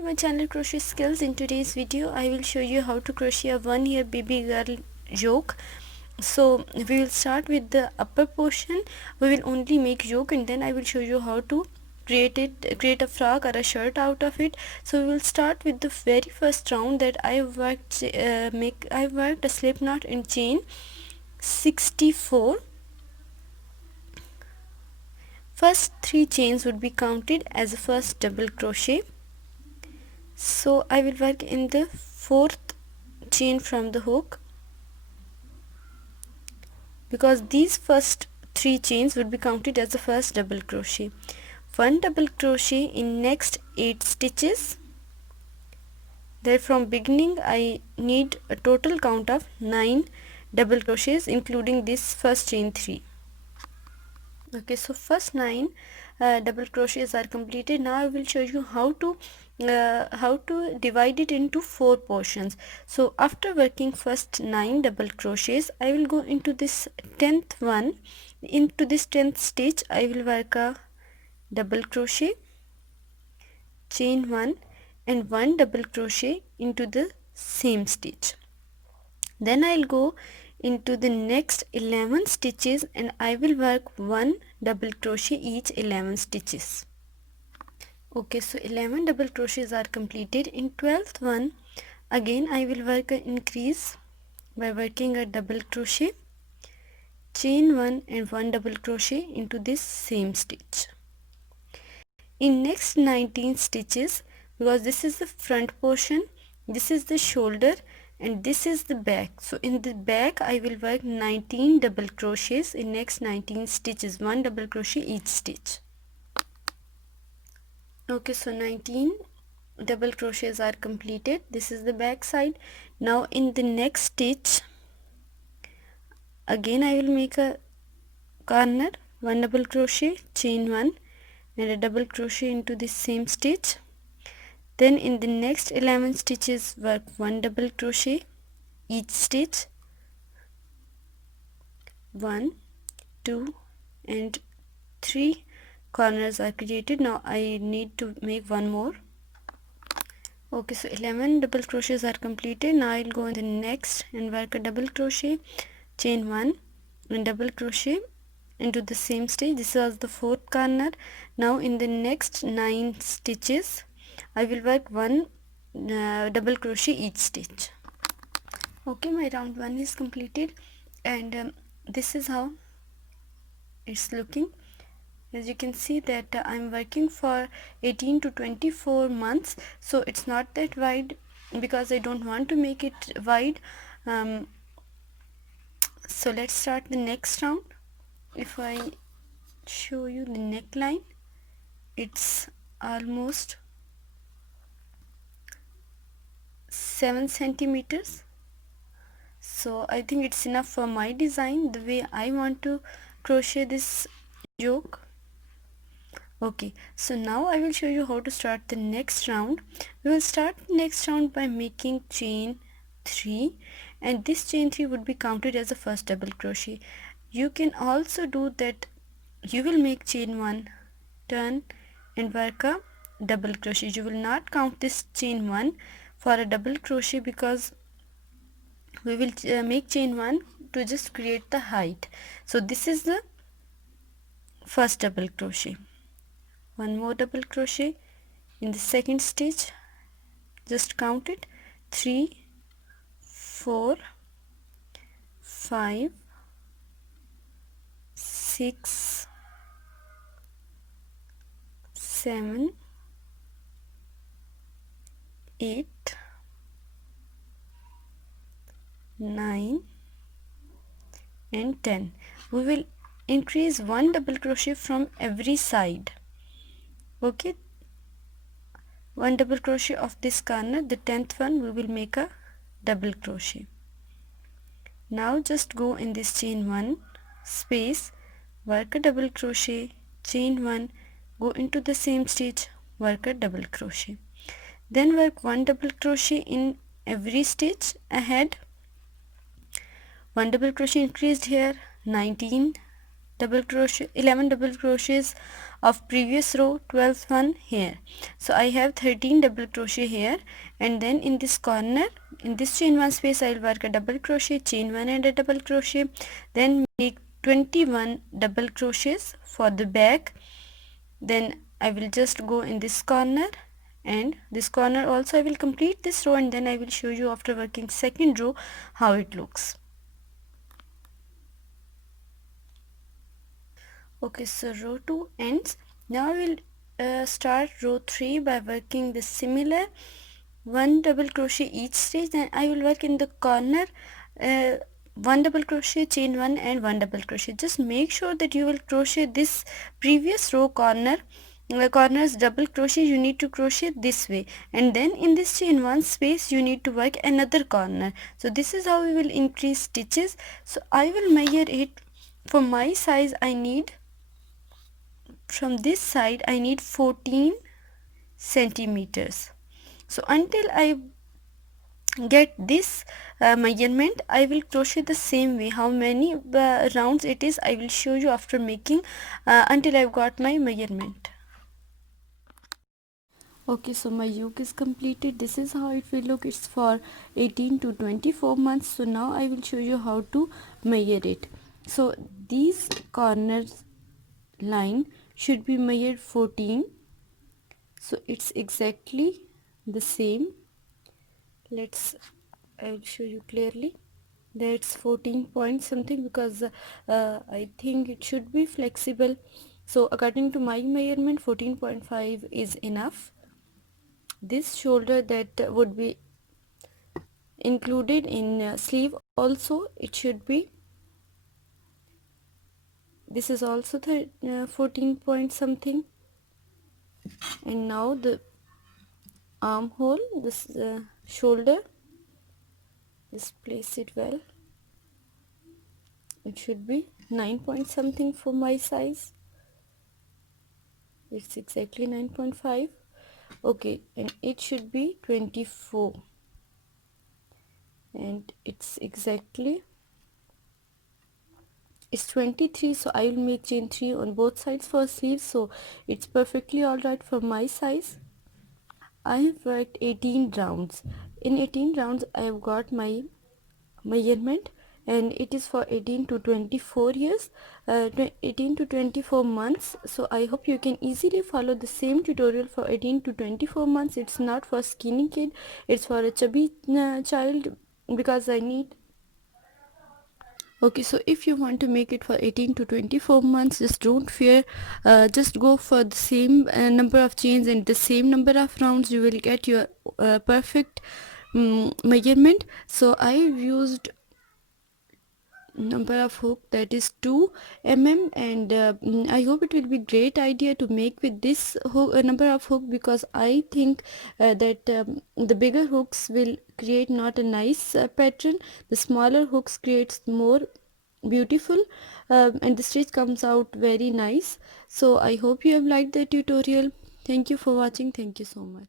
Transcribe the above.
to my channel Crochet Skills. In today's video I will show you how to crochet a 1-year baby girl yoke. So we will start with the upper portion. We will only make yoke and then I will show you how to create a frock or a shirt out of it. So we will start with the very first round that I worked I worked a slip knot in chain 64. First 3 chains would be counted as the first double crochet. So I will work in the 4th chain from the hook, because these first 3 chains would be counted as the first double crochet. 1 double crochet in next 8 stitches. There from beginning I need a total count of 9 double crochets including this first chain 3. Okay, so first 9 double crochets are completed. Now I will show you how to divide it into 4 portions. So after working first 9 double crochets, I will go into this 10th one. Into this 10th stitch I will work a double crochet, chain 1 and 1 double crochet into the same stitch. Then I'll go into the next 11 stitches and I will work 1 double crochet each 11 stitches. Okay, so 11 double crochets are completed. In 12th one again I will work an increase by working a double crochet, chain 1 and 1 double crochet into this same stitch. In next 19 stitches, because this is the front portion, this is the shoulder and this is the back, so in the back I will work 19 double crochets in next 19 stitches, 1 double crochet each stitch. Okay, so 19 double crochets are completed. This is the back side. Now in the next stitch again I will make a corner, 1 double crochet, chain 1 and a double crochet into this same stitch. Then in the next 11 stitches work 1 double crochet each stitch, 1, 2 and 3 corners are created. Now I need to make one more. Okay, so 11 double crochets are completed. Now I'll go in the next and work a double crochet, chain 1 and double crochet into the same stitch. This was the 4th corner. Now in the next 9 stitches I will work 1 double crochet each stitch. Okay, my round 1 is completed and this is how it's looking. As you can see that I'm working for 18 to 24 months, so it's not that wide because I don't want to make it wide. So let's start the next round. If I show you the neckline, it's almost 7 centimeters. So I think it's enough for my design, the way I want to crochet this yoke. Okay, so now I will show you how to start the next round. We will start the next round by making chain 3 and this chain 3 would be counted as the first double crochet. You can also do that. You will make chain 1, turn and work a double crochet. You will not count this chain 1 for a double crochet because we will make chain 1 to just create the height. So this is the first double crochet. One more double crochet in the second stitch, just count it, 3, 4, 5, 6, 7, 8, 9 and 10. We will increase 1 double crochet from every side. Okay, 1 double crochet of this corner, the 10th one we will make a double crochet. Now just go in this chain 1 space, work a double crochet, chain 1, go into the same stitch, work a double crochet. Then work 1 double crochet in every stitch ahead. 1 double crochet increased here, 19 double crochet, 11 double crochets of previous row, 12th one here. So I have 13 double crochet here, and then in this corner, in this chain 1 space, I will work a double crochet, chain 1 and a double crochet, then make 21 double crochets for the back. Then I will just go in this corner, and this corner also I will complete this row, and then I will show you after working second row how it looks. Okay, so row 2 ends. Now I will start row 3 by working the similar 1 double crochet each stitch. Then I will work in the corner 1 double crochet, chain 1 and 1 double crochet. Just make sure that you will crochet this previous row corners double crochet. You need to crochet this way, and then in this chain 1 space you need to work another corner. So this is how we will increase stitches. So I will measure it. For my size, I need, from this side I need 14 centimeters. So until I get this measurement, I will crochet the same way. How many rounds it is, I will show you after making until I've got my measurement. Okay, so my yoke is completed. This is how it will look. It's for 18 to 24 months. So now I will show you how to measure it. So these corners line should be measured 14. So it's exactly the same. I will show you clearly. That's 14 point something, because I think it should be flexible. So according to my measurement, 14.5 is enough. This shoulder that would be included in sleeve also, it should be, this is also the 14 point something. And now the armhole, this shoulder, just place it well. It should be 9 point something for my size. It's exactly 9.5. Okay, and it should be 24, and it's 23. So I will make chain 3 on both sides for sleeves, so it's perfectly alright for my size. I have worked 18 rounds. In 18 rounds I have got my measurement, and it is for 18 to 24 years, 18 to 24 months. So I hope you can easily follow the same tutorial for 18 to 24 months. It's not for skinny kid, it's for a chubby child, because I need. Okay, so if you want to make it for 18 to 24 months, just don't fear, just go for the same number of chains and the same number of rounds. You will get your perfect measurement. So I used number of hook, that is 2 mm, and I hope it will be great idea to make with this hook, number of hook, because I think that the bigger hooks will create not a nice pattern. The smaller hooks creates more beautiful, and the stitch comes out very nice. So I hope you have liked the tutorial. Thank you for watching. Thank you so much.